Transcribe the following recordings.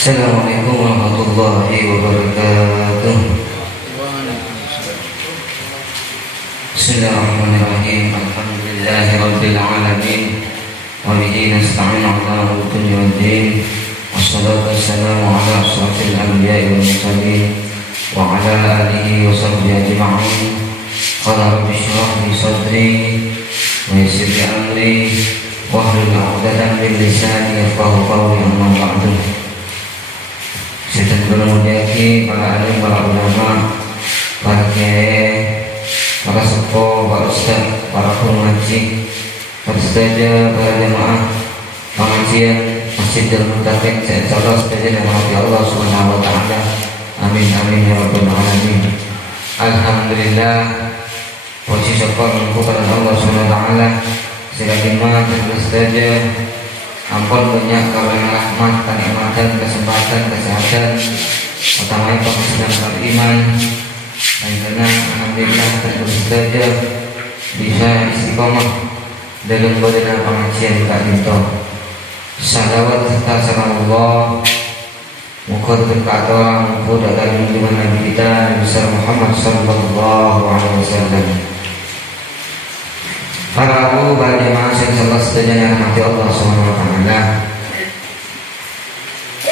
Assalamualaikum warahmatullahi wabarakatuh. Bismillahirrahmanirrahim. Alhamdulillahi rabbil alamin. Wa bihi nasta'inu ala umuri dunya waddin. Wassalatu wassalamu ala asyrafil anbiya'i wal mursalin wa ala alihi wa sahbihi ajma'in. Qala rabbi shrah li sadri wa yassir li amri wahlul 'uqdatam min lisani yafqahu qawli. Amma ba'du. Sedang bermuliaki para alim, para ulama, para kiai, para sepuh, para ustaz, para pengaji, para sedaja, para jemaah pengajian Masjidil Muttaqin secara sedaja yang dirahmati Allah Subhanahu wa taala. Amin amin ya rabbal alamin. Alhamdulillah, puji syukur kepada Allah Subhanahu wa taala sekali lagi sedaja. Ampun banyak karena rahmat, kenikmatan, kesempatan, kesehatan, utamanya penghasilan iman. Dan karena alhamdulillah terus saja bisa istiqomah dalam badan pengajian Kak Dinto. Salawat serta salam Allah muka berkat orang muka dalam junjungan Nabi kita Nabi besar Muhammad sallallahu alaihi wasallam. Para abu, para jemaah yang salah satunya yang rahmati Allah Subhanahu wa taala.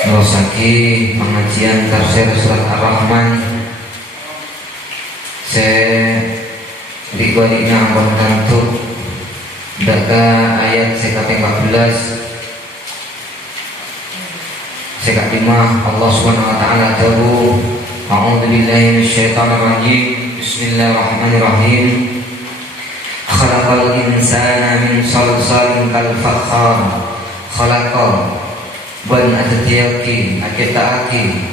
Merosaki pengajian tafsir surat Ar-Rahman. Rigolina ampun kantuk data ayat sekat 14 sekat 5 Allah Subhanahu wa taala tahu a'udzu billahi minasyaitonir rajim. Bismillahirrahmanirrahim. Khalaqal insana min salsalin kal fakhar. Khalaqa ban atiyaki akitaaki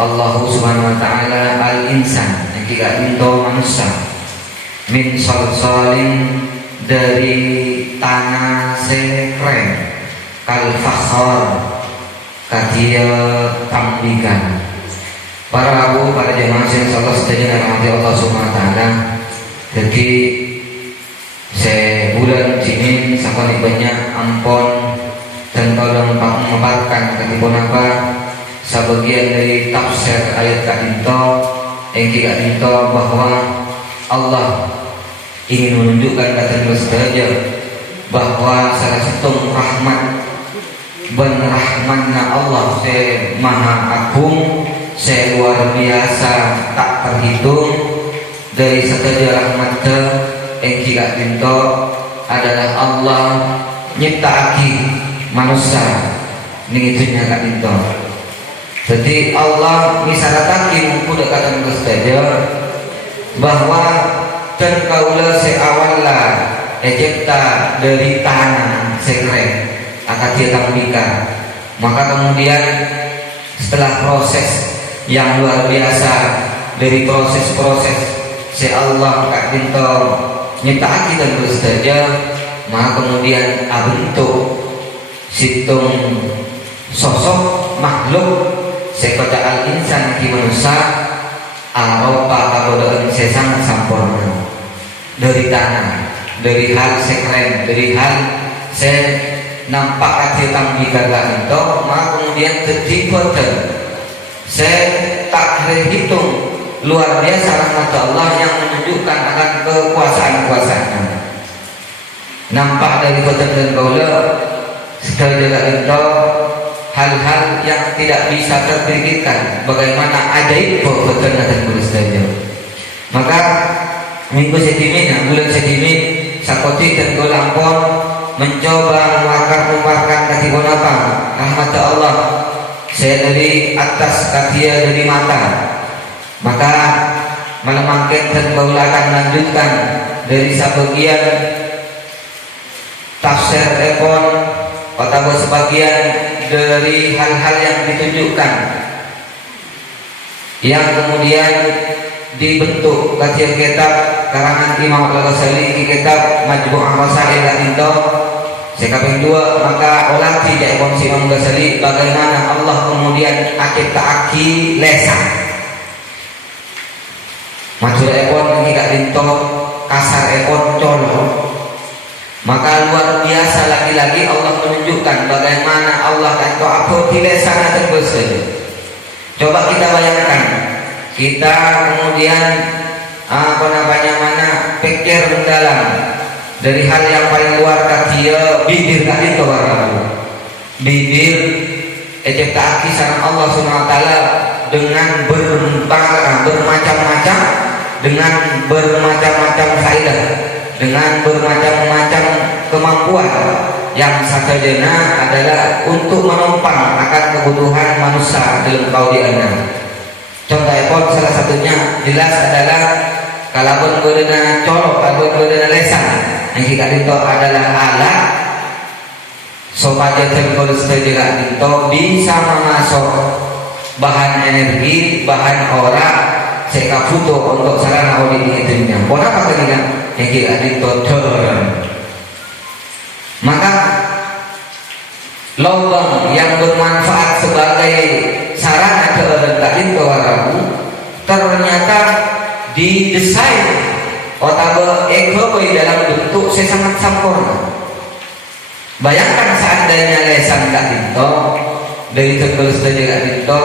Allah Subhanahu wa taala al insan hakika itu manusia min salsalin dari tanah sekren kal fakhar kadia tambikan. Para abu, para jemaah yang salah satunya rahmati Allah Subhanahu wa taala. Jadi sebulan ini sampai banyak ampon dan tolong menempatkan ketipun apa sebagian dari tafsir ayat Kadinto yang Kak Dinto bahwa Allah ingin menunjukkan kata saja bahwa salah satu rahmat ben rahmatna Allah se maha agung, se luar biasa tak terhitung dari saja rahmatnya yang Kak Dinto adalah Allah nyiptaaki manusia ini itunya Kak Dinto. Jadi Allah misalataki mumpul kata saja bahwa dan kaulah seawalla ejekta dari tanah sekret akan dia tambahkan. Maka kemudian setelah proses yang luar biasa dari proses-proses si Allah Kak Dinto nyiptakan dan terus saja, maka kemudian bentuk situng sosok makhluk sekota al insan ki manusia aropa kabodaan sesang sampurna dari tanah, dari hal sekren, dari hal se nampak hati tambihkan itu, maka kemudian ketiga saya tak hitung luar biasa rahmat Allah yang menunjukkan akan kekuasaan-kekuasaan. Nampak dari kota dan kaula sekali itu hal-hal yang tidak bisa terpikirkan bagaimana ajaib kota dan kaula saja. Maka minggu sedini, bulan sedini sakoti dan kaula ampun mencoba mengeluarkan katibun apa rahmat Allah saya dari atas katia dari mata. Maka melemahkan dan kaula akan melanjutkan dari sebagian tafsir ekon atau sebagian dari hal-hal yang ditunjukkan yang kemudian dibentuk kajian kitab karangan Imam Al-Ghazali di kitab Majmu' Ar-Rasail Al-Into sekaping 2. Maka olah tidak Imam Ghazali bagaimana Allah kemudian aki lesan Majur ekon ini Kak Dinto kasar ekon colok. Maka luar biasa lagi-lagi Allah menunjukkan bagaimana Allah Allah dan to apa tidak sangat terus saja. Coba kita bayangkan, kita kemudian mana pikir mendalam dari hal yang paling luar katia bibir tadi itu bibir ciptaan sareng Allah Subhanahu wa taala dengan bermacam-macam dengan bermacam-macam faedah, dengan bermacam-macam kemampuan yang sakjana adalah untuk menopang akan kebutuhan manusia dalam kaudiana. Contoh salah satunya jelas adalah kalau beudena colok, kalau beudena lesan, yang kita itu adalah alat supaya tergolong sejalan itu bisa memasok bahan energi, bahan ora sehingga butuh untuk sarana audit itu. Kenapa ketika yang kita itu maka lubang yang bermanfaat sebagai sarana kerendahan kewarabu ternyata didesain atau ekonomi dalam bentuk sangat sempurna. Bayangkan seandainya lesan Kak Dinto dari terus Kak Dinto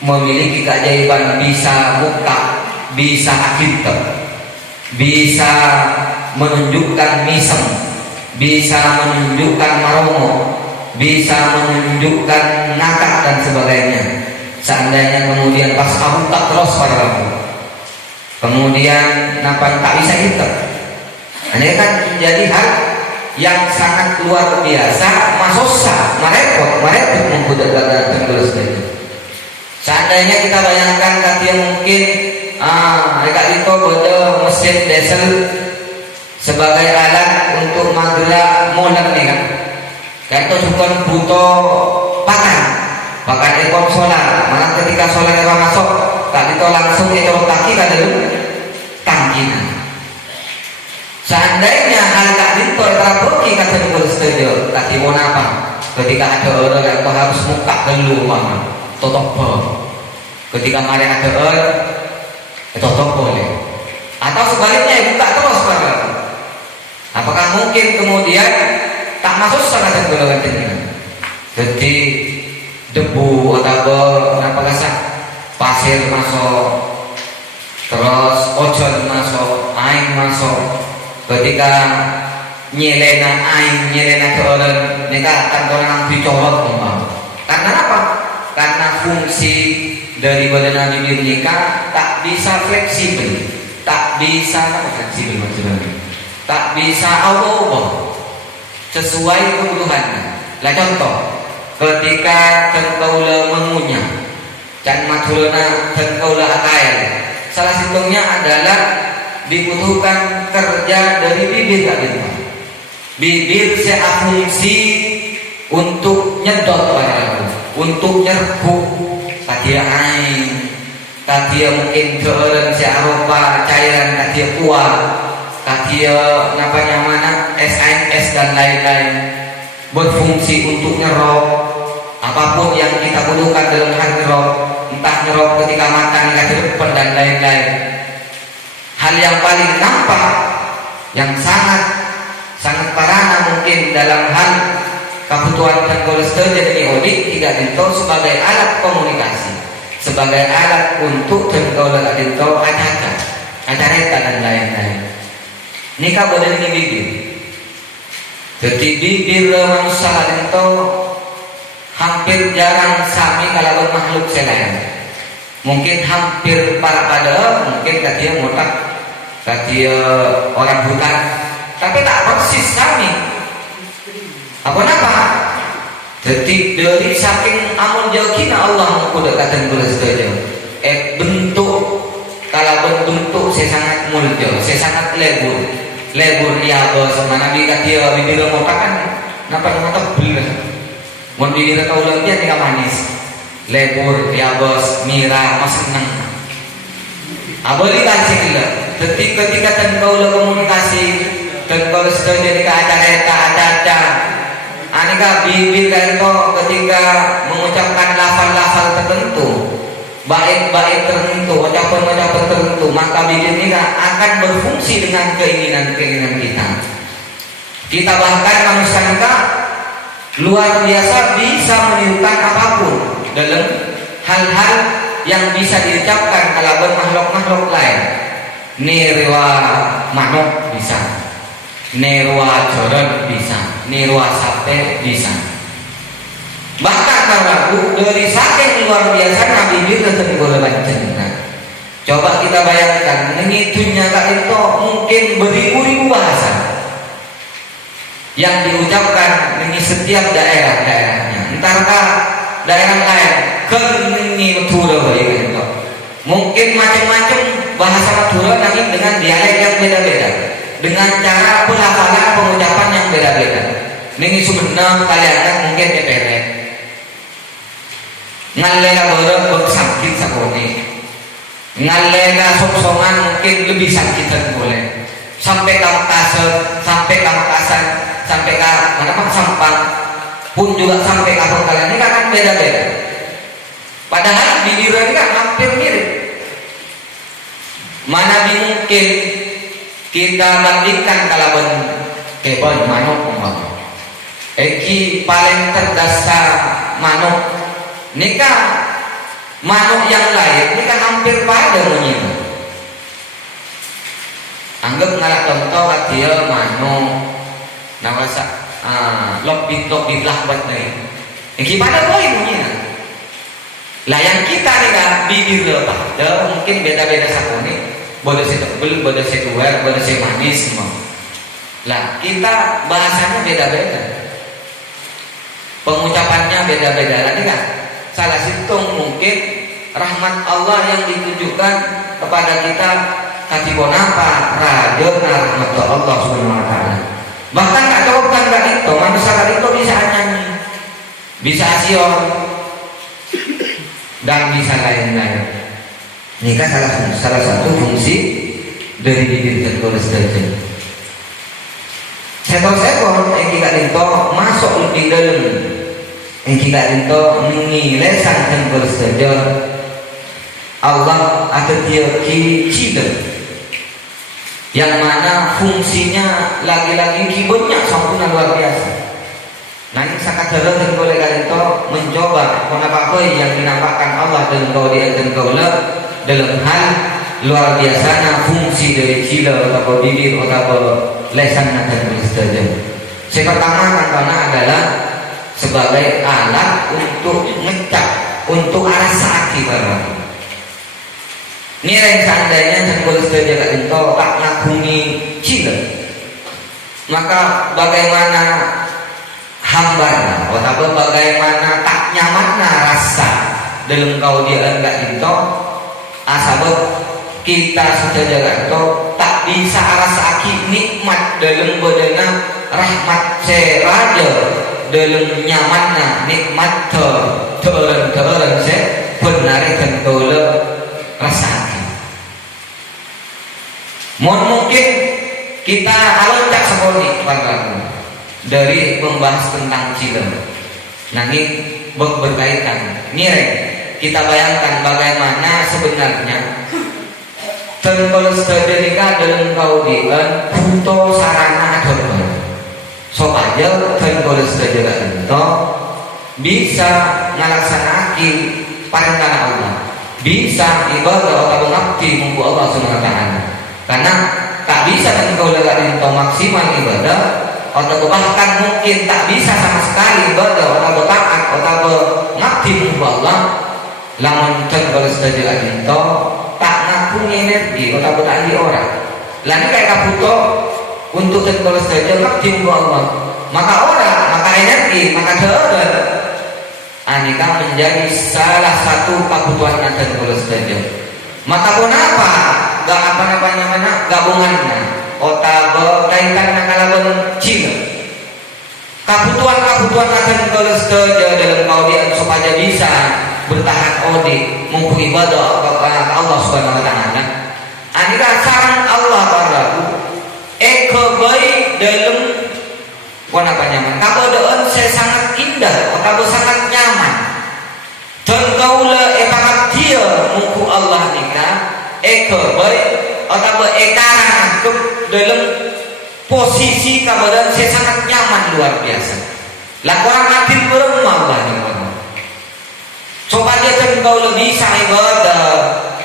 memiliki keajaiban bisa buka, bisa akhir, bisa menunjukkan misem, bisa menunjukkan maromo, bisa menunjukkan ngakak dan sebagainya. Seandainya kemudian pas aku tak terus pada aku, kemudian nampak tak bisa itu, ini kan menjadi hal yang sangat luar biasa, masosa, merepot mengkudakan terus tadi. Seandainya kita bayangkan katanya mungkin mereka itu ada mesin diesel sebagai alat untuk menggerak molen nih kan. Itu juga butuh pakan ekor solar. Malah ketika solar itu masuk, tak itu langsung itu kaki kan dulu tangkinan. Seandainya hal tak itu terbukti kata dulu setuju, tak mau apa? Ketika ada orang yang harus buka dulu mama, tutup. Ketika mari ada orang, tutup boleh. Atau sebaliknya buka terus pada. Apakah mungkin kemudian tak masuk sangat golongan ini? Jadi debu atau apa kasar pasir masuk, terus ojon masuk, air masuk. Ketika nyelena air, nyelena orang, mereka akan orang dicolok memang. Karena apa? Karena fungsi dari badan bibir nikah tak bisa fleksibel, tak bisa fleksibel macam tak bisa Allah sesuai kebutuhannya. Lah contoh, ketika tengkaula mengunyah dan matulana tengkaula akail, salah satunya adalah dibutuhkan kerja dari bibir tadi. Bibir fungsi untuk nyedot barang, untuk nyerbu kadia air, kadia mungkin keorang searopa cairan kadia kuat, kadia mana SMS dan lain-lain, berfungsi untuk nyerap apapun yang kita butuhkan dalam hal nyerap, entah nyerap ketika makan, ketika depan dan lain-lain. Hal yang paling nampak, yang sangat parana mungkin dalam hal kebutuhan dan kolesterol jadi audit tidak itu sebagai alat komunikasi, sebagai alat untuk tengkorak itu acara dan lain-lain. Nikah boleh ini bibir. Jadi bibir manusia itu hampir jarang sami kalau makhluk selain. Mungkin hampir para pada mungkin katanya motak, katanya orang hutan, tapi tak persis sami. Apa? Jadi dari saking amun jauhina Allah kuda kata bulas saja. Bentuk kalau bentuk saya sangat muljo, saya sangat lebur ya bos. Mana Nabi kata bibir motak kan, nampak tebel. Mun bibir tahu lagi dia manis. Lebur ya bos, mira mas seneng. Aboli kancing lah. Ketika tengkau komunikasi, tengkau sudah jadi acara. Aneka bibir tengkau ketika mengucapkan lafal-lafal tertentu, baik tertentu, ucapan tertentu, maka bibir ini akan berfungsi dengan keinginan kita. Kita bahkan manusia kita luar biasa bisa menirukan apapun dalam hal-hal yang bisa diucapkan kalaupun makhluk-makhluk lain. Nirwa manuk bisa, nirwa joron bisa, nirwa sape bisa. Bahkan kalau dari saking luar biasa Nabi kita tergolongan cerita. Coba kita bayangkan, ngitunya itu mungkin beribu-ribu bahasa yang diucapkan di setiap daerah-daerahnya. Entarkah daerah lain kenini Madura itu mungkin macam-macam bahasa Madura tapi dengan dialek yang beda-beda, dengan cara pelafalan pengucapan yang beda-beda. Ini sebenarnya kalian mungkin deperet ngalega baru sakit sakoni, ngalega soksongan mungkin lebih sakit boleh, sampai kamu kasar, sampai kamu kasar, sampai ke mana sampang pun juga sampai ke kalian ini kan beda-beda. Padahal bibir ini kan hampir mirip. Mana mungkin kita bandingkan kalau kebon manuk umpama. Eki paling terdasar manuk. Nikah manuk yang lain ini kan hampir pada bunyinya. Anggap ngalah contoh dia manuk nawasa lobit lah buat nih. Eki pada boy bunyinya. Lah yang kita nih kan bibir pada mungkin beda-beda sakone. Boleh si tebel, boleh si tuer, boleh si manis semua. Lah kita bahasanya beda-beda, pengucapannya beda-beda. Nanti kan salah situng mungkin rahmat Allah yang ditunjukkan kepada kita katibon apa raja rahmat Allah Subhanahu wa taala. Bahkan tak cukup kan itu manusia itu bisa nyanyi, bisa asion dan bisa lain-lain. Ini kan salah satu fungsi dari bibir tertulis saja. Sekor-sekor yang kita itu masuk lebih dalam, yang kita itu menilai sang tertulis saja. Allah ada dia cita, yang mana fungsinya lagi-lagi keyboardnya sempurna luar biasa. Nanti sakadara dan boleh kalian itu mencoba apa yang dinampakkan Allah dan kau dia dan kau dalam hal luar biasa fungsi dari cila atau bibir atau lesan dan tulis saja. Yang pertama karena adalah sebagai alat untuk ngecap, untuk rasa akibat. Ini yang seandainya dan tulis saja itu tak ngagumi cila, maka bagaimana hambanya atau bagaimana tak nyamannya rasa dalam kau dia enggak itu. Asabab kita sudah jaga itu tak bisa rasa nikmat dalam badana rahmat seraja dalam nyamannya nikmat teran se benar dan tole rasa. Mungkin kita alocak sekali dari membahas tentang cila. Nanti berkaitan nireng. Kita bayangkan bagaimana sebenarnya terus terjadi dalam kaudian untuk sarana agama. So aja terus terjadi itu bisa melaksanakan perintah Allah, bisa ibadah atau mengabdi munggu Allah Subhanahu wa taala. Karena tak bisa dan kau itu maksimal ibadah atau bahkan mungkin tak bisa sama sekali ibadah atau taat atau mengabdi munggu Allah. Lamun terbalas dari itu tak ngaku energi atau tak di orang. Lalu kayak kaputo untuk terbalas dari itu Allah. Maka orang, maka energi, maka doa. Anika menjadi salah satu kebutuhan dan terbalas dari. Maka kenapa? Gak apa-apanya mana gabungannya. Otak kaitan dengan Cina. Kebutuhan akan terbalas dari dalam kaudian supaya bisa bertahan odi mungku ibadah Allah Subhanahu wa taala. Anika sarang Allah baraku baik dalam apa nyaman. Kabodoan saya sangat indah, atau sangat nyaman. Dan kaula epangat dia mungku Allah nikah baik atau karena dalam posisi kabodoan saya sangat nyaman luar biasa. Laporan adil berumah Allah nih. Supaya engkau lebih bisa ibadah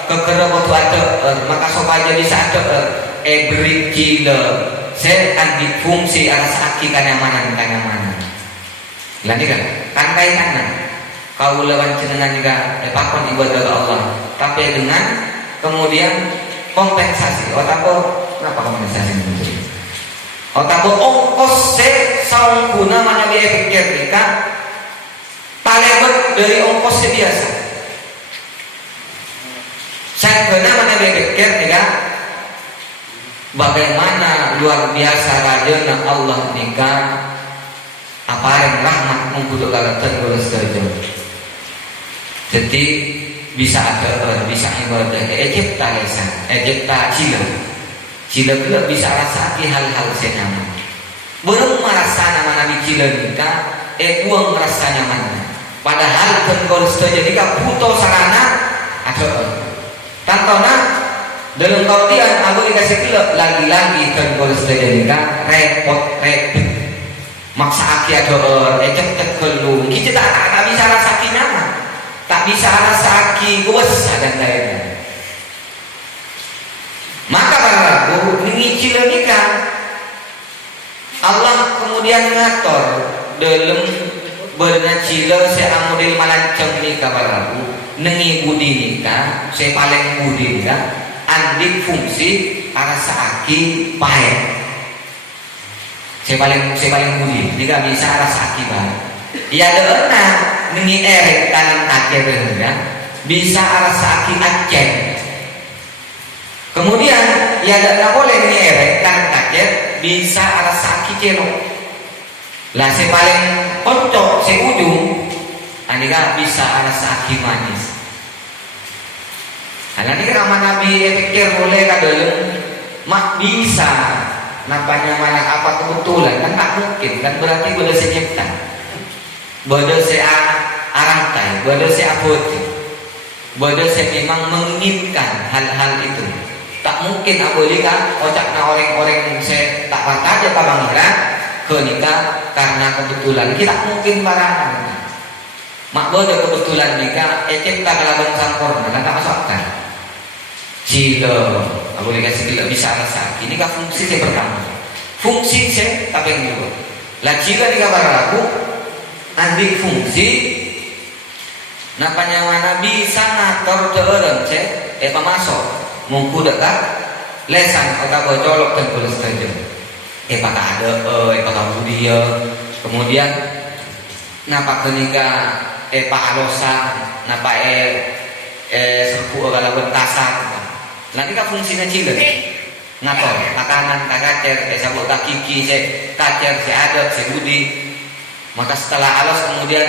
kekera waktu ada maka supaya bisa ada beri cila saya ambil fungsi arah sakit kenyamanan. Lanjut kan kaitannya kau lawan jenengan juga pakon ibadah Allah tapi dengan kemudian kompensasi kenapa kompensasi itu ongkos saung guna mana biaya pikir nikah palebet dari ongkos biasa saya benar mana biaya pikir nikah bagaimana luar biasa rajana Allah nikah apa yang rahmat membutuh karakter boleh saja. Jadi bisa ada bisa ibadah Egypta lesan Egypta Cila juga bisa rasa hal-hal senyaman belum merasa nama Nabi Cila nikah buang merasa nyaman padahal kan kalau saja nikah butuh sarana ada tantona dalam kaudian aku dikasih kilo lagi-lagi kan kalau saja nikah repot maksa aki ada cek kelung kita tak bisa rasa nyaman tak bisa rasa aki kuas dan lainnya maka para ragu mengicil nikah Allah kemudian ngatur dalam bernacila saya model malancang nikah para ragu nengi budi nikah saya paling budi nikah andik fungsi rasa aki pahit saya paling budi jika bisa rasa akibat ya ada nengi erek tangan kaki bisa rasa akibat cek kemudian ya tidak boleh nengi erek tangan kaki bisa rasa akibat lah saya paling pocok saya ujung anika bisa rasa akibat manis nanti ramah Nabi pikir boleh kadang mak bisa nampaknya mana apa kebetulan kan tak mungkin kan berarti bodoh senyaptan bodoh saya arangkai bodoh saya aboti bodoh saya memang menginginkan hal-hal itu tak mungkin aboli kan ocakna orang-orang saya tak kata aja pamangiran ke nikah karena kebetulan kita mungkin para mak bodoh kebetulan nikah kita kelaban sampurna kan tak masukkan Cila, aku dikasih tidak bisa rasa. Ini kan fungsi saya pertama. Fungsi saya tapi yang kedua. Lah jika di kabar aku, ambil fungsi, napanya mana bisa ngatur teorang saya, masuk, mungku dekat, lesan atau bocolok dan boleh saja. Pakai ada, pakai budia, kemudian napa kenika, pak alosan, napa serpu kalau bentasan. Nanti kan fungsinya cila ngator makanan kakacer sabuk kaki saya kacer saya ada saya budi maka setelah alas kemudian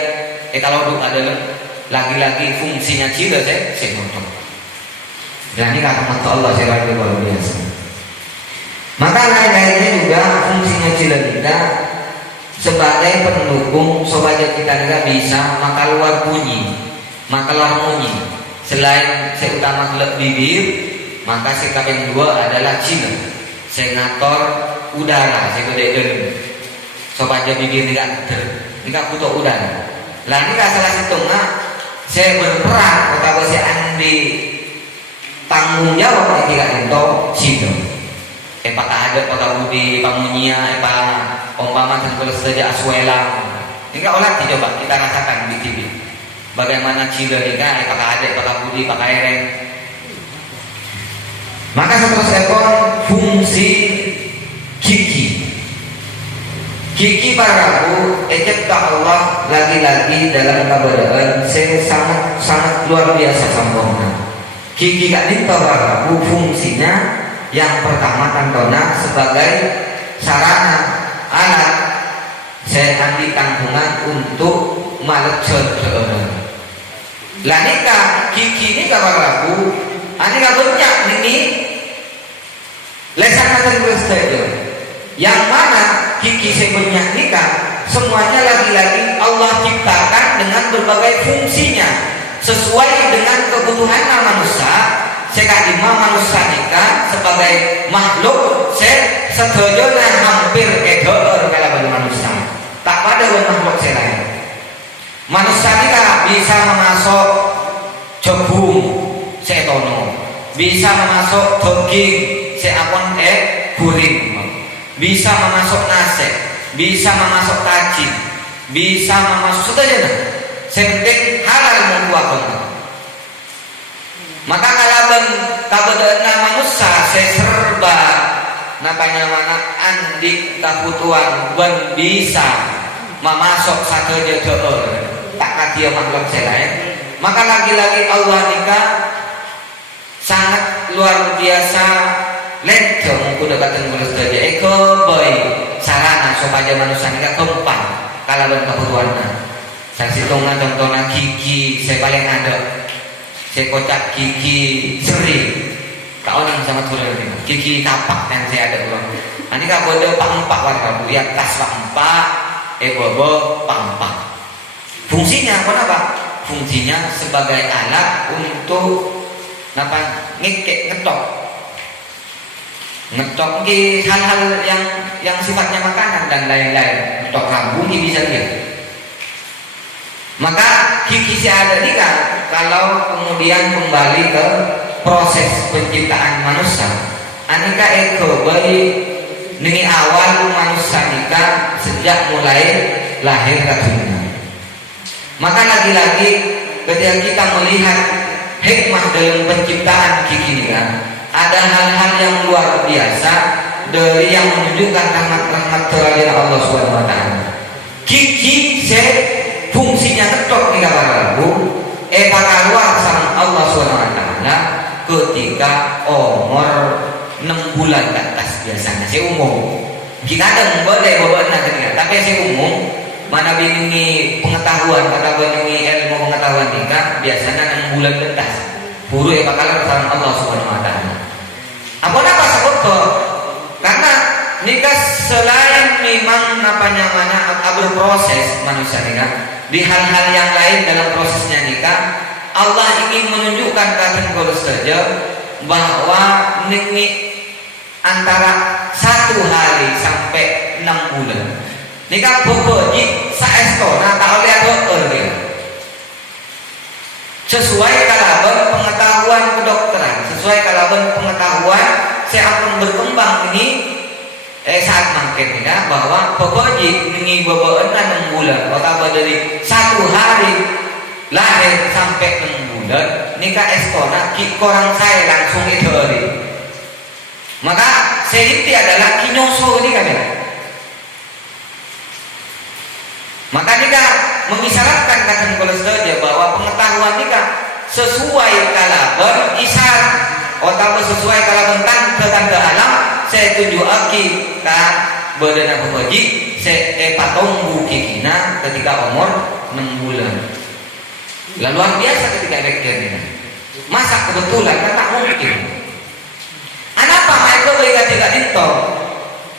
kalau dulu adalah lagi-lagi fungsinya cila saya nonton dan ini kata mata Allah saya lagi luar biasa maka lain-lainnya juga fungsinya cila kita sebagai pendukung supaya kita juga bisa maka luar bunyi selain saya utama gelap bibir maka sikap yang dua adalah cila saya ngator udara saya gede dulu supaya bibir tidak butuh udara lah ini salah satu saya berperan kalau saya andi tanggung jawab tidak itu cila pakai ada pakai budi pamunya umpama kalau saja aswela ini olah coba kita rasakan di TV bagaimana cila ini pakai ada pakai budi pakai ereng. Maka seterusnya fungsi Kiki para rabu Egypta Allah lagi-lagi dalam keberadaan saya sangat luar biasa sempurna. Kiki gak minta para rabu fungsinya yang pertama tantona sebagai sarana alat saya ambil tanggungan untuk malecet lah nikah Kiki ini para rabu anika banyak ini lesan akan bersedia yang mana kiki sebanyak nikah semuanya lagi-lagi Allah ciptakan dengan berbagai fungsinya sesuai dengan kebutuhan manusia sekadima manusia nikah sebagai makhluk setuju hampir kedor kalau bagi manusia tak pada makhluk selain. Manusia ini bisa memasuk jagung setono, bisa memasuk daging seapun guring, bisa memasuk nasi, bisa memasuk tajin, bisa memasuk saja. Penting halal membuat. Maka kalaban kabedana manusia serba napanya mana andik kebutuhan ben bisa memasuk satu jodoh tak katia makhluk selain. Maka lagi-lagi Allah nikah sangat luar biasa lencong kuda katan kuda saja boy sarana supaya manusia nikah kempang kalaban kebutuhannya. Saya situngna contohnya gigi saya paling ada. Saya kocak gigi seri, kau orang sama turun ini, gigi kapak yang saya ada ulang. Nanti kau bodoh pampak warga bu, ya tas pampak, bobo pampak. Fungsinya apa? Fungsinya sebagai alat untuk apa? Ngetok ke hal-hal yang sifatnya makanan dan lain-lain. Ngetok rambut bisa dia. Maka gigi si ada ini kan kalau kemudian kembali ke proses penciptaan manusia anika eko bayi ini awal manusia nikah sejak mulai lahir ke dunia. Maka lagi-lagi ketika kita melihat hikmah dalam penciptaan gigi ini kan ada hal-hal yang luar biasa dari yang menunjukkan rahmat-rahmat dari Allah Subhanahu wa taala. Gigi fungsinya tetap di kamar lagu para luar sama Allah SWT ketika umur 6 bulan ke atas biasanya saya umum kita ada boleh bawa ketika tapi saya umum mana bingi pengetahuan atau bingi ilmu pengetahuan nikah biasanya 6 bulan ke atas buru bakal sama Allah SWT. Apa sebab karena nikah selain memang namanya mana berproses manusia nikah di hal-hal yang lain dalam prosesnya nikah Allah ingin menunjukkan kategori saja bahwa nikah antara 1 hari sampai 6 bulan nikah boboji saestona tak oleh dokter dia sesuai kalaban pengetahuan kedokteran sesuai kalaban pengetahuan saya akan berkembang ini saat makin ya bahwa pokoknya ini bobaan 6 bulan atau dari 1 hari lahir sampai 6 bulan nikah eskona korang saya langsung itu hari. Maka sehiti adalah kinyoso ini kan ya. Maka nikah mengisyaratkan kata saja bahwa pengetahuan nikah sesuai kalaban isar atau sesuai kalaban tanda alam saya tunjuk aki kan badan apa wajib saya patong kikina ketika umur 6 bulan. Lalu luar biasa ketika ini masa kebetulan kan tak mungkin. Kenapa mereka berikan tidak itu?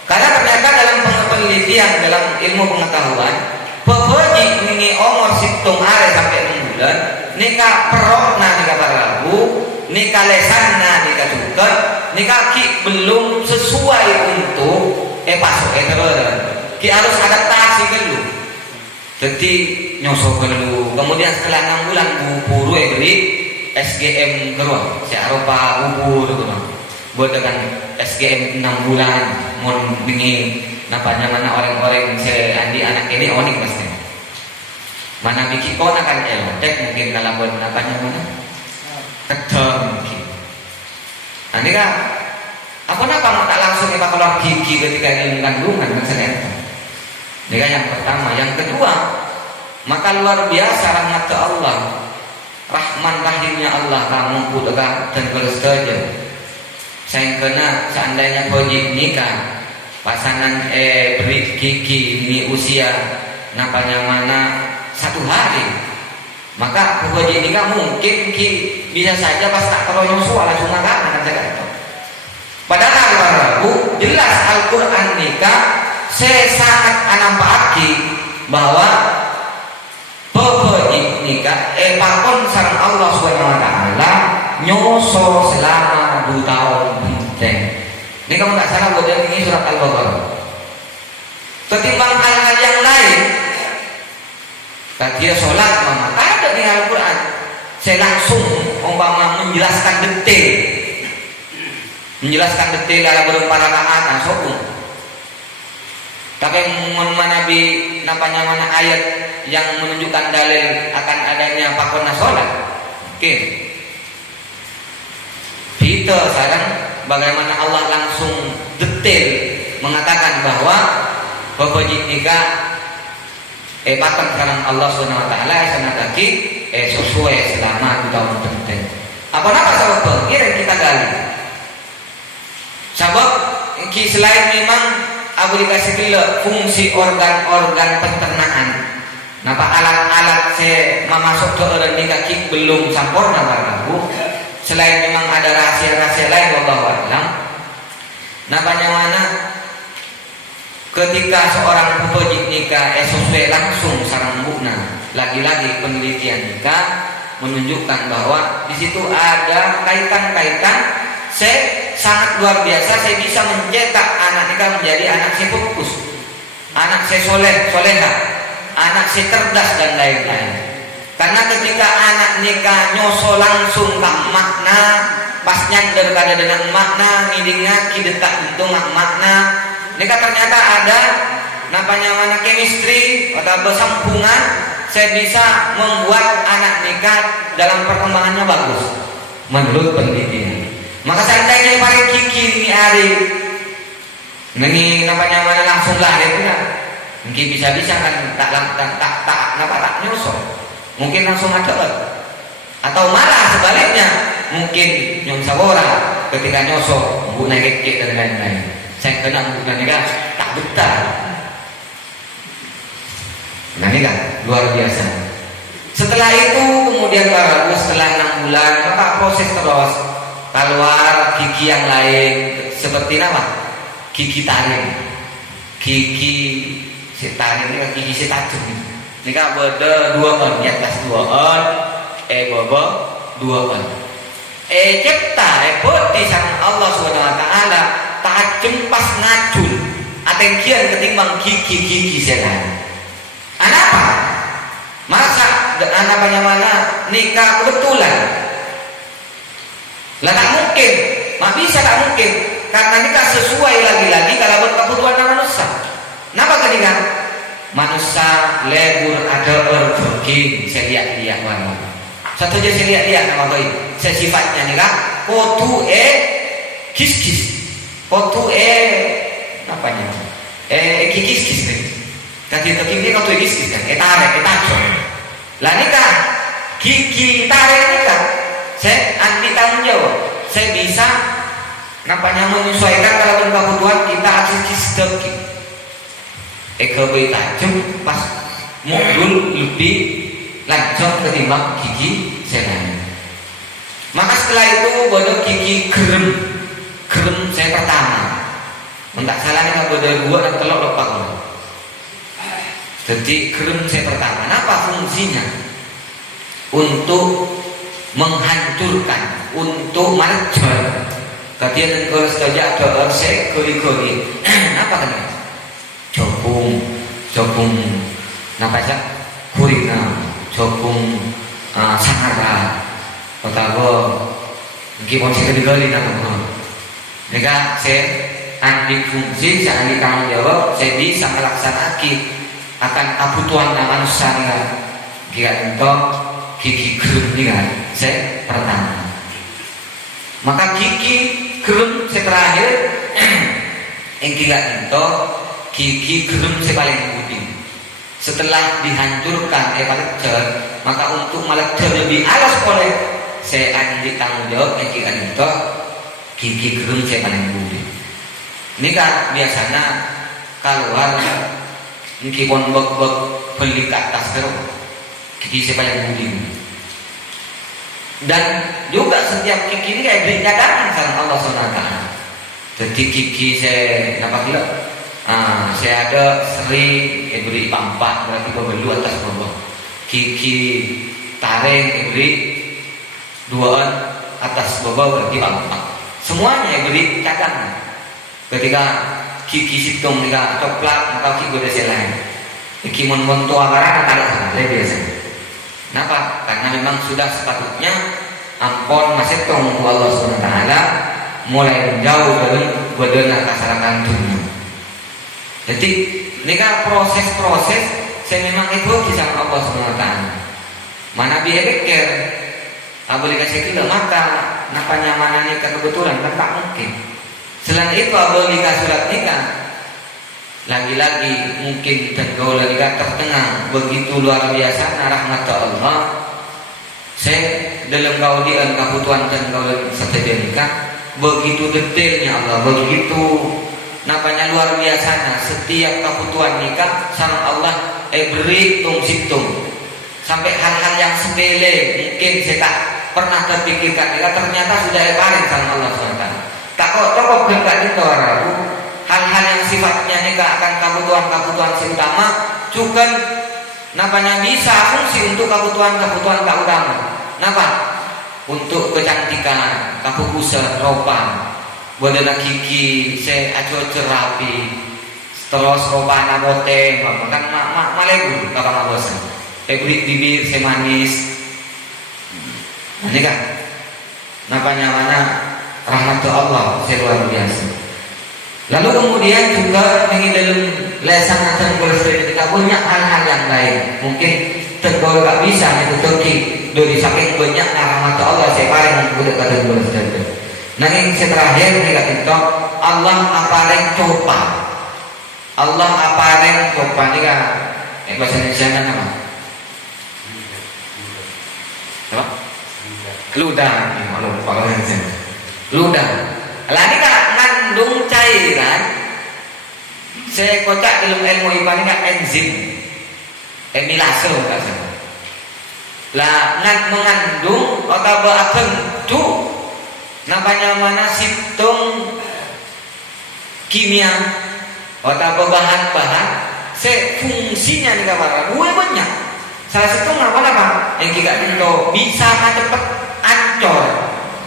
Karena ternyata dalam penelitian dalam ilmu pengetahuan wajib ini umur 7 hari sampai 6 bulan nikah perokna nikah parabu nikah lesanna nikah juga nikah ki belum sesuai untuk pasok ki harus adaptasi dulu jadi nyosok dulu kemudian setelah 6 bulan buru beri SGM keluar si Eropa bubur gitu buat dengan SGM 6 bulan mau dingin napanya mana orang-orang saya andi anak ini onik pasti mana bikin kona kan elotek mungkin kalau buat napanya mana ketemu mungkin nanti kan apa tak langsung kita keluar gigi ketika ilmu kandungan kan saya ini kan yang pertama. Yang kedua maka luar biasa rahmat Allah rahman rahimnya Allah kamu kudakan dan bersetuju saya kena seandainya wajib nikah pasangan beri gigi ini usia napanya mana 1 hari maka wajib nikah mungkin bisa saja pas tak kalau nyusul langsung makan kan padahal para jelas Al-Quran nikah saya sangat anampaki bahwa wajib nikah pakon sarang Allah SWT nyoso selama 2 tahun ini kamu tak salah buat ini surat Al-Baqarah ketimbang hal-hal yang lain Dia sholat mama ada di Al-Quran. Saya langsung umpama menjelaskan detail ala berapa rakaat sokung. Tapi Nabi mana ayat yang menunjukkan dalil akan adanya pakona sholat. Oke. Kita sekarang bagaimana Allah langsung detail mengatakan bahwa wajib nikah bahkan sekarang Allah SWT sana kaki sesuai selama 2 tahun penting. Apa sebab kita gali? Sebab selain memang aplikasi gila fungsi organ-organ pencernaan. Napa alat-alat saya memasuk ke orang kaki belum sempurna baru. Selain memang ada rahasia-rahasia lain wallahu a'lam. Napanya mana ketika seorang pepejik nikah sesuai langsung sarang bukna. Lagi-lagi penelitian nikah menunjukkan bahwa di situ ada kaitan-kaitan sangat luar biasa. Saya bisa mencetak anak nikah menjadi anak saya fokus, anak saya soleha, anak saya cerdas dan lain-lain. Karena ketika anak nikah nyosol langsung ke makna, pasnya daripada dengan makna, ngidingnya kidetak itu makna. Nikah ternyata ada namanya mana chemistry atau bersambungan. Saya bisa membuat anak nikah dalam perkembangannya bagus menurut penelitian. Maka seandainya paling kiki ini hari ini namanya mana langsung lahir tidak mungkin bisa kan tak nyosol, mungkin langsung ada atau malah sebaliknya mungkin nyong sabora ketika nyosol bu naik dan lain-lain. Saya kena bukan nikah tak betah. Nah ini kan luar biasa. Setelah itu kemudian baru setelah 6 bulan maka proses terus keluar gigi yang lain seperti apa? Gigi taring, gigi si taring ini gigi si tajam. Ini kan beda 2 on di atas 2 on, bobo 2 on. Cipta putih sama Allah SWT tajam pas ngacun atengkian ketimbang gigi senan. Apa? Masa anak banyak mana nikah kebetulan? Lah tak mungkin, bisa tak mungkin karena nikah sesuai lagi-lagi kalau kebutuhan manusia. Kenapa ketika manusia lebur ada jogging, saya lihat mana. Satu aja saya lihat nama baik. Saya sifatnya nikah kotu kis-kis. Kotu apanya? Kikis-kis nih. Kaki ini kau tuh kis-kis kan? Tarik, tajam. Lah nikah, gigi tarik nikah. Saya anti tanggung jawab. Saya bisa nampaknya menyesuaikan kalau kebutuhan kita akses deki. Ekonomi tajam pas modul lebih lanjut ketimbang gigi saya. Maka setelah itu bodoh gigi gerem saya pertama. Enggak salah nih nggak bodoh 2 dan telok lepak. Jadi gerem saya pertama. Apa fungsinya? Untuk menghancurkan, untuk marjar. Kemudian kalau saja ada saya goli-goli. Apa kan? Jopung, napa sih? Kurina, jopung, sangara, atau gimana sih goli nama? Jika saya anti fungsi, saya anti tanggung jawab, saya bisa melaksanakan akan kebutuhan manusia jika untuk gigi gerem ini kan saya pertama. Maka gigi gerem saya terakhir yang jika untuk gigi gerem saya paling penting. Setelah dihancurkan melejar, maka untuk melejar lebih alas oleh saya akan ditanggung jawab yang jika untuk gigi gerem saya paling penting. Ini kan biasanya keluar mungkin bek beli ke atas terus gigi saya paling penting. Dan juga setiap gigi ini kayak beri cadangan sama Allah SWT. Jadi gigi saya nampak gila. Saya ada seri beri 4 berarti belu atas bawah. Gigi taring beri 2 atas bawah berarti 4. Semuanya beri cadangan. Ketika gigi situng jika coklat maka gigi udah selain. Iki mon tua karena ada salah biasanya. Kenapa? Karena memang sudah sepatutnya ampon masih tong Allah SWT mulai jauh dari bedana kasarakan dunia. Jadi ini kan proses-proses saya memang itu kisah Allah SWT. Mana biar pikir boleh kasih kilo maka napa nyaman nikah kebetulan kan tak mungkin. Selain itu boleh kasih surat nikah lagi-lagi mungkin tergolong nikah tertengah begitu luar biasa rahmat Allah. Saya dalam kaudian kebutuhan dan kaudian setelah nikah begitu detailnya Allah, begitu napanya luar biasa. Setiap kebutuhan nikah sama Allah beri situng sampai hal-hal yang sepele mungkin saya tak pernah terpikirkan nikah ternyata sudah kemarin sama Allah SWT. Tak kok tokok enggak itu orang hal-hal yang sifatnya nikah akan kebutuhan utama juga napanya bisa fungsi untuk kebutuhan tak utama. Napa? Untuk kecantikan, kapukusan, ropa, bodana gigi, saya acuh rapi, terus ropa nabote, kan malegu kakak bosan. Bibir saya manis. Ini kan? Napanya mana rahmat Allah saya luar biasa. Lalu kemudian juga ingin dalam lesan dan ketika banyak hal-hal yang lain mungkin tergolong gak bisa itu Turki dari saking banyak rahmat Allah saya paling budak kata bersedia. Nanging terakhir mereka itu Allah apareng coba. Allah apareng coba ni kan bahasa Indonesia kan apa? Apa? Ludah. Maklum kalau Indonesia. Ludah. Lah ini kan ngandung cairan. Saya kocak dalam ilmu IPA ini kan enzim amilase katanya. Lah mengandung atau akan tu namanya mana situng kimia atau bahan-bahan fungsinya nih kawan banyak. Salah satu apa yang kita itu bisa cepet ancor,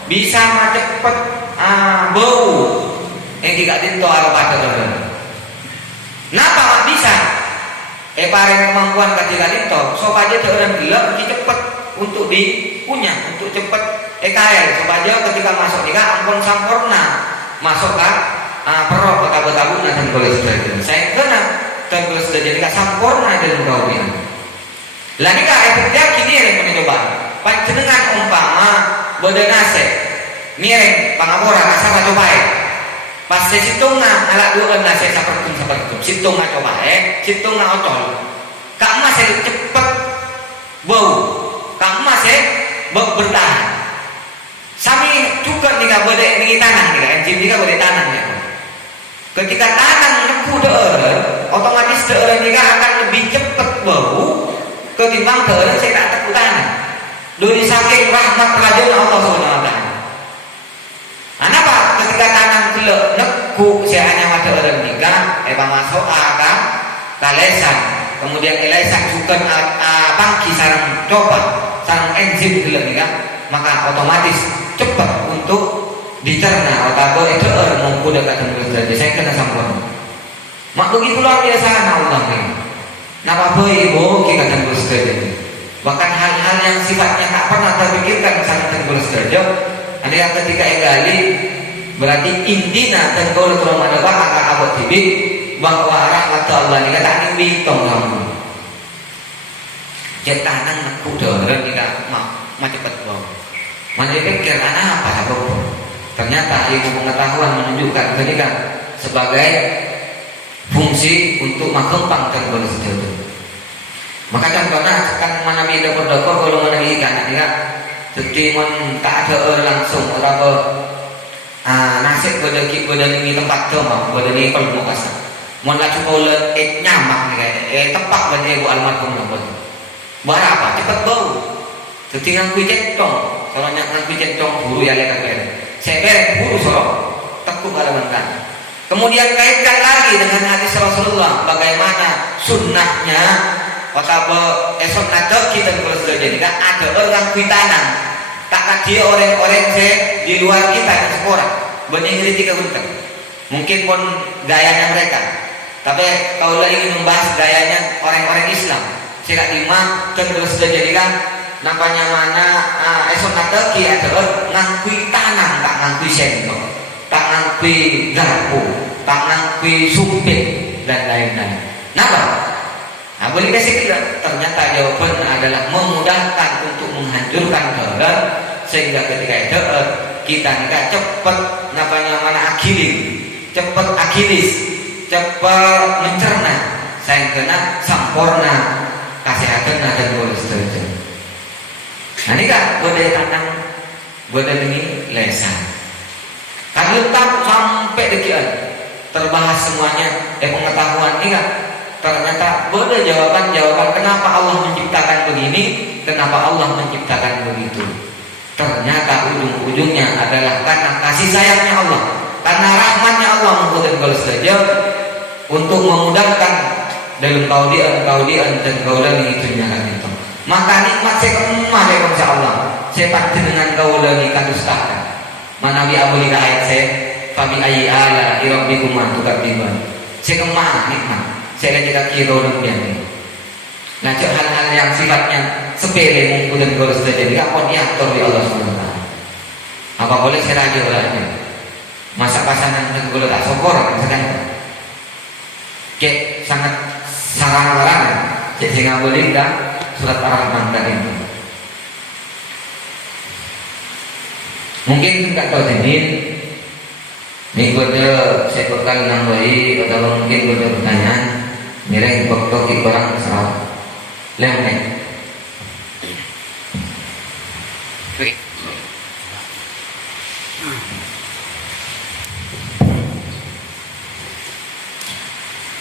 bisa cepet bau yang tidak tinto arah pada orang. Napa nggak bisa? Pareng kemampuan ketika tinto, supaya orang gelap cepat untuk dipunya, untuk cepat kaya, supaya ketika masuk nikah ampun sempurna masuk kan perok tabu-tabu dan kolesterol. Saya kena kolesterol jadi sempurna dalam kawin. Lah nikah efeknya kini yang mencoba. Panjenengan umpama bodenase miring pangapura asal coba pas situngna ala dua nase seperti situngna coba situngna ocol kak masih cepet bau kak masih bertahan sami juga nih boleh nih tanah nih enzim juga boleh tanah ya. Ketika tanah neku deur otomatis deur nih akan lebih cepet bau ketimbang deur saya tak takut tanah dari saking rahmat rajin Allah SWT. Kenapa? Ketika tanam gelap neku saya hanya ada orang nikah, masuk akal, kalesan, kemudian kalesan juga pangki sarang coba, sarang enzim gelap nikah, maka otomatis cepat untuk dicerna atau itu orang mau dekat dengan terjadi. Saya kena sambung. Mak begitu luar biasa Allah ini. Napa ibu kita tembus terjadi. Bahkan hal-hal yang sifatnya tak pernah terpikirkan saat tembus terjadi. Ada yang ketika egali berarti intina dan kalau Ramadan akan abad tibik bahwa rahmat Allah ini kata ini bitong kamu jetanan aku dorong ini macam cepat bau mana pikir anak apa bau ternyata ilmu pengetahuan menunjukkan ketika sebagai fungsi untuk mengembang dan bersejarah. Maka contohnya kan mana beda berdokor kalau mana ikan ya jadi tak ada orang langsung atau nasib bodani ini tempat doma bodani kalau mau kasar mau lacu boleh nyamak nih tepak dan ibu almarhum nabot berapa cepat bau jadi ngangkui centong kalau ngangkui centong buru ya lihat apa saya berek buru sorok tekuk alamankan kemudian kaitkan lagi dengan hadis Rasulullah bagaimana sunnahnya atau sunnah kita kalau sudah jadi kan ada orang kuitanang tak dia orang-orang di luar kita dan sekolah banyak kritik keguntan mungkin pun gayanya mereka Tapi kalau ingin membahas gayanya orang-orang Islam, saya tak terima kan terus terjadikan nampaknya mana esok kata ki ada ngakui tanah tak ngakui sendok, tak ngakui garpu, tak ngakui sumpit dan lain-lain. Kenapa? Nah, boleh kasih kita ternyata jawaban adalah memudahkan untuk menghancurkan dolar sehingga ketika itu kita nggak cepat nampaknya mana cepat akilis, cepat mencerna, saya kena sampurna kesehatan dan kolesterol. Nah ini kan budaya tanam, budaya ini lesan. Kalau tak sampai dekian terbahas semuanya, pengetahuan ini kan ternyata boleh jawaban kenapa Allah menciptakan begini, kenapa Allah menciptakan begitu. Ternyata ujung-ujungnya adalah karena kasih sayangnya Allah, karena rahmatnya Allah mengikuti kolesterol untuk memudahkan dalam kaudian dan kaulan itu nyala itu. Maka nikmat saya kemah dari insya Allah. Saya pasti dengan kaulan ikan dustakan. Manawi abuli ayat saya, fabi ayi ala irabbikum tukadiban. Saya kemah nikmat. Saya lihat kira dan biasa. Nah, hal-hal yang sifatnya sepele mungkin dan kalau sudah jadi apa diatur di Allah SWT. Apa boleh saya raja olehnya? Masa pasangan dan kalau tak sokor misalkan, kayak sangat sarang-sarang. Jadi saya nggak boleh dah surat Ar-Rahman tadi itu. Mungkin tak tahu jenis. Ini kode saya berkali nambahi atau mungkin kode pertanyaan. Nilai waktu orang salah. Lemeng.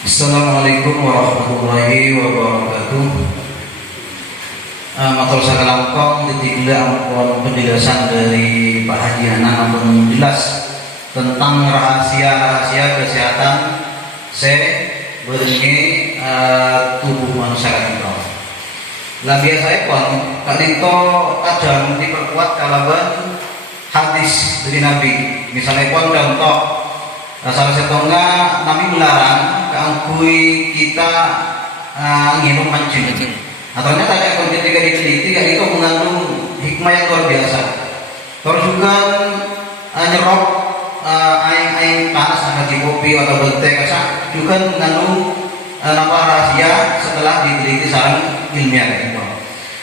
Assalamualaikum warahmatullahi wabarakatuh. Matur sakalangkong ketika ampun penjelasan dari Pak Haji Anang ampun jelas tentang rahasia-rahasia kesehatan berini tubuh manusia kita. Lah biasa pun kali itu kadang diperkuat kalaban hadis dari Nabi. Misalnya pun contoh salah satunya Nabi melarang keangkui kita minum mancing. Atau ternyata ketika diteliti itu mengandung hikmah yang luar biasa. Terus juga nyerok air panas seperti kopi atau teh juga mengandung rahasia setelah diteliti secara ilmiah.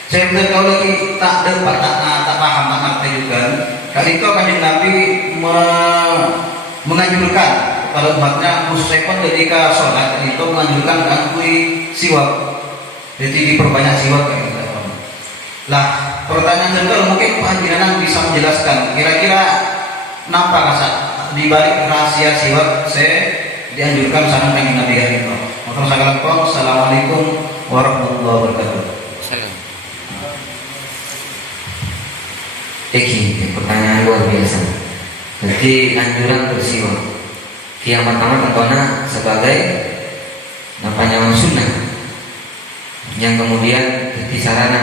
Saya betul kalau lagi tak dapat tak paham tak ngerti juga. Kali itu kanjeng Nabi menganjurkan kalau umatnya khususnya pun ketika sholat itu menganjurkan mengakui siwak. Jadi diperbanyak siwak kayak gitu. Lah pertanyaan kedua mungkin Pak Haji Nanang bisa menjelaskan kira-kira kenapa rasa di balik rahasia siwak saya dianjurkan sama kanjeng Nabi itu. Assalamualaikum warahmatullahi wabarakatuh. Pertanyaan luar biasa. Jadi anjuran bersiwak. Yang pertama tentunya sebagai namanya sunnah. Yang kemudian jadi sarana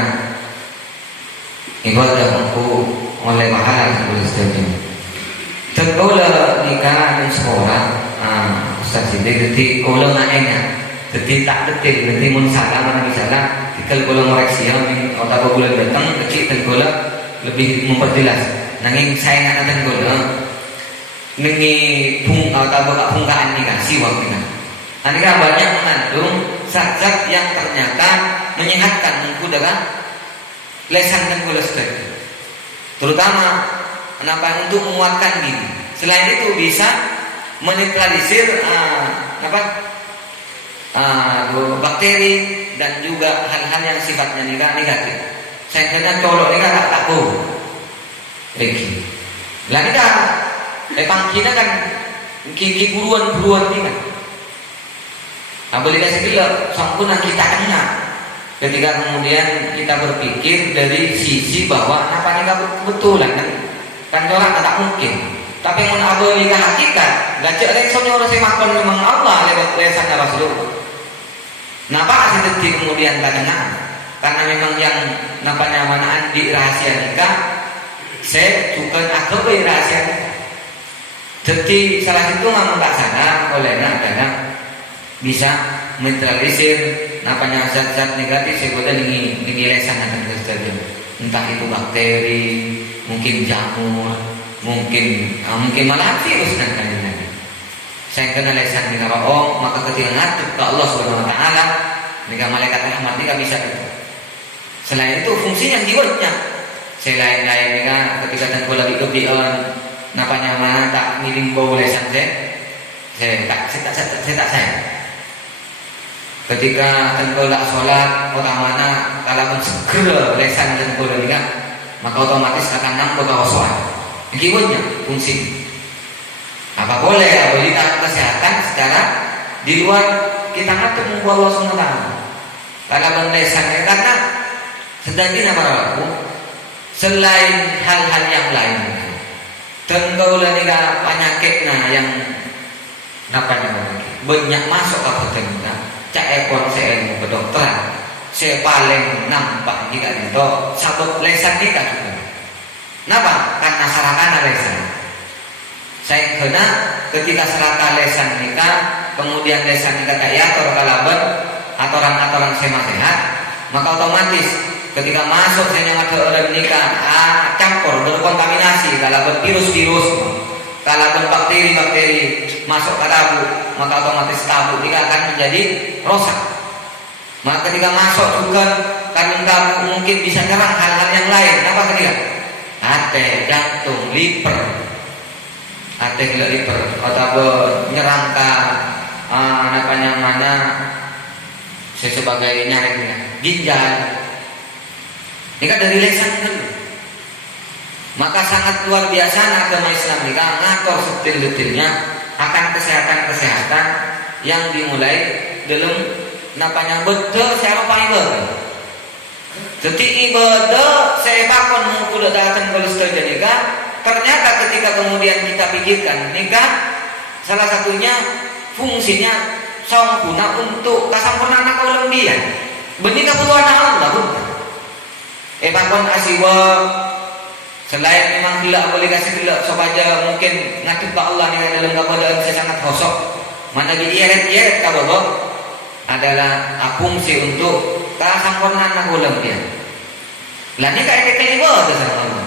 ibadah oleh pahala dan seterusnya. Terkola nikah dan sekolah, Ustaz ini jadi kola naiknya, jadi tak detil, jadi mensalah mana misalnya, kalau kola ngoreksi atau bulan datang kecil dan kola lebih memperjelas. Nanging saya nak dan kola, ini pung atau buka pungkaan nikah siwak nikah. Nanti kan banyak mengandung zat-zat yang ternyata menyehatkan mengkudakan lesan dan kolesterol. Terutama kenapa untuk menguatkan diri. Selain itu bisa menetralisir bakteri dan juga hal-hal yang sifatnya negatif. Saya kena colok nikah tak tahu. Reki. Lah nikah, pangkina kan kiki buruan nikah. Boleh kasih bilang, sempurna kita kenal. Ketika kemudian kita berpikir dari sisi bahwa apa nikah kebetulan kan orang tak mungkin. Tapi mun abah nikah hakikat, gajah reksonya orang semakon memang Allah lewat lesan Rasulullah. Napa asih detik kemudian tak kenal? Karena memang yang namanya manaan di rahasia nikah, saya bukan akui rahasia nikah. Jadi salah itu nggak tak sadar oleh adalah bisa menetralisir napanya zat-zat negatif sebutan ini lesan akan terjadi, entah itu bakteri, mungkin jamur, mungkin malah virus dan lain-lain. Saya kenal lesan dengan roh, maka ketika ngatur ke Allah Subhanahu Wa Taala, dengan malaikat rahmat tidak bisa itu. Selain itu fungsinya jiwanya. Selain dengan ketika tengkol lagi kebian, napanya mana tak miring bau lesan saya tak. Ketika tengkol tak sholat, mana kalau segera lesan tengkol lagi kan, maka otomatis akan nambah kewasuan. Jiwanya fungsi. Apa boleh abilitas kesehatan secara di luar kita ngatur muka Allah SWT. Karena mendesainnya karena sedangkan apa aku selain hal-hal yang lain, tentu lagi penyakitnya yang apa namanya banyak masuk ke badan cak ekor saya ilmu kedokteran saya paling nampak jika itu sabab lesan kita juga. Kenapa? Karena sarakana lesan. Saya kena ketika serata lesan nikah, kemudian lesan nikah tak yator kalaban atoran-atoran sema sehat, maka otomatis ketika masuk saya nyama orang nikah campur berkontaminasi kalaban virus-virus, kalaban bakteri-bakteri masuk ke tabu, maka otomatis tabu nikah akan menjadi rosak. Maka ketika masuk juga kandung tabu mungkin bisa nyerang hal-hal yang lain. Apa ketika? Hati, jantung, liver. Hati liver atau nyerang ke napanya mana sebagai nyariknya ginjal ini kan dari lesan kan. Maka sangat luar biasa agama Islam ini kan ngatur setil-detilnya akan kesehatan yang dimulai dalam napanya betul saya lupa ibadah. Jadi ibadah saya bakon mengkuda datang kalau setuju nikah. Ternyata ketika kemudian kita pikirkan nikah salah satunya fungsinya sempurna untuk kasampurnaan kaulah dia. Benih kebutuhan Allah pun. Bakon asiwa selain memang tidak boleh kasih tidak sahaja mungkin ngatur ke Allah nih dalam keadaan saya sangat kosong. Mana di ieret kababo adalah fungsi untuk kasampurnaan kaulah dia. Lah nikah itu kelima dasar Allah.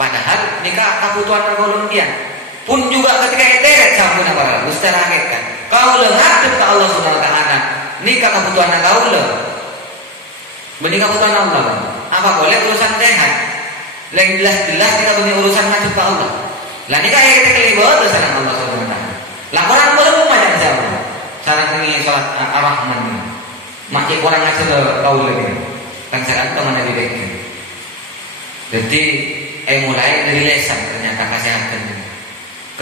Padahal nikah kebutuhan kolonial pun juga ketika eteret sama para ustaz kan kau lengat ke Allah Subhanahu Wa Taala nikah kebutuhan kau le menikah kebutuhan Allah apa boleh urusan sehat yang jelas kita punya urusan ngatur ke Allah lah nikah kita kelibet sama Allah Subhanahu Wa Taala laporan belum macam siapa cara ini sholat ar-Rahman macam orang ngatur kau lagi kan saya tahu mana dibekin jadi mulai dari lesan ternyata kesehatan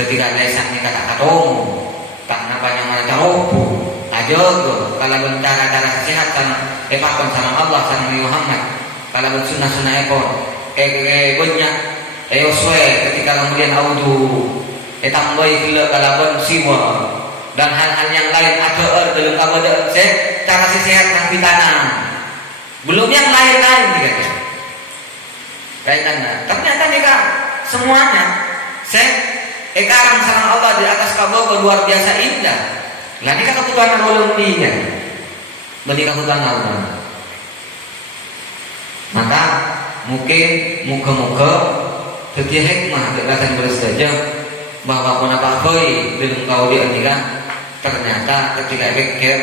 ketika lesan ini kata katomu tak napanya mana tahu aja tuh kalau cara kesehatan pakon salam Allah salam Muhammad kalau sunnah ekor banyak sesuai ketika kemudian audu tambahi gila kalau siwa dan hal-hal yang lain ada dalam keadaan cara sehat yang ditanam belum yang lain-lain dikatakan kaitannya ternyata nikah semuanya sekarang sarang Allah di atas kabel luar biasa indah lah nikah kebutuhan Allah dia menikah kebutuhan Allah maka mungkin muka-muka setiap hikmah dekatan bersaja bahwa pun apa-apa dalam kau dia nikah ternyata ketika pikir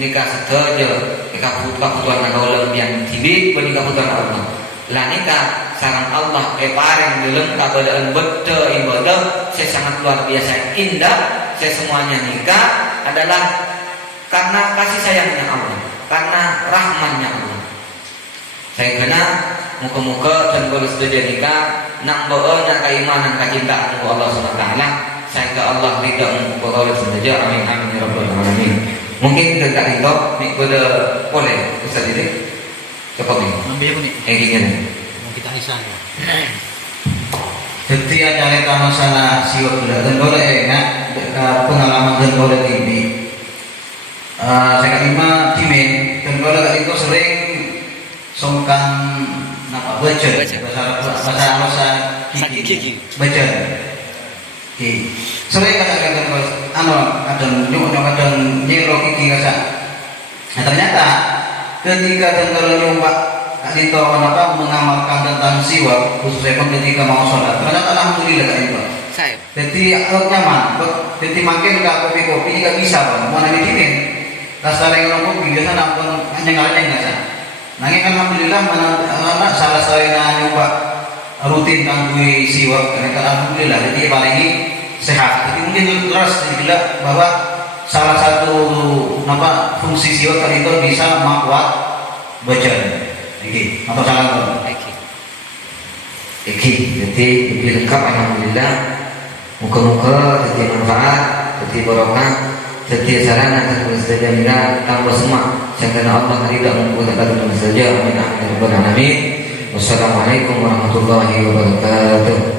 nikah saja nikah kebutuhan Allah yang tibi menikah kebutuhan Allah lah nikah sarang Allah paring dalam keadaan betul ibadah saya sangat luar biasa indah saya semuanya nikah adalah karena kasih sayangnya Allah karena rahmannya Allah saya kena muka-muka dan bersetuju nikah nambahnya keimanan kecintaan kepada Allah SWT sehingga Allah ridha muka saja amin amin ya rabbal alamin mungkin dekat itu nih boleh Ustaz ini cepat nih ambil nih gini kita isanya jadi ada masalah siwak dan boleh pengalaman dan boleh ini saya lima timin dan boleh itu sering songkan bahasa gigi baca Oke. Sering kadang-kadang kadang nyelok iki kasa. Nah ternyata ketika kalau nyoba itu mengamalkan tentang siwak khususnya ketika mau sholat, ternyata alhamdulillah kak itu. Jadi nyaman. Jadi makin nggak kopi-kopi ini nggak bisa bang. Mau nanti dingin. Rasa yang kopi biasa nampun hanya nggak sah. Nangis alhamdulillah mana salah saya nyoba rutin kanggo siwak karena alhamdulillah jadi paling sehat. Jadi mungkin terus dibilang bahwa salah satu fungsi siwak itu bisa membuat badan. Oke, atau salah Oke, jadi lebih lengkap alhamdulillah. Muka-muka jadi manfaat, jadi barokah, jadi sarana dan mustajabina tambah semua. Jangan Allah tidak membuat saja. Amin amin ya rabbal alamin. Wassalamualaikum warahmatullahi wabarakatuh.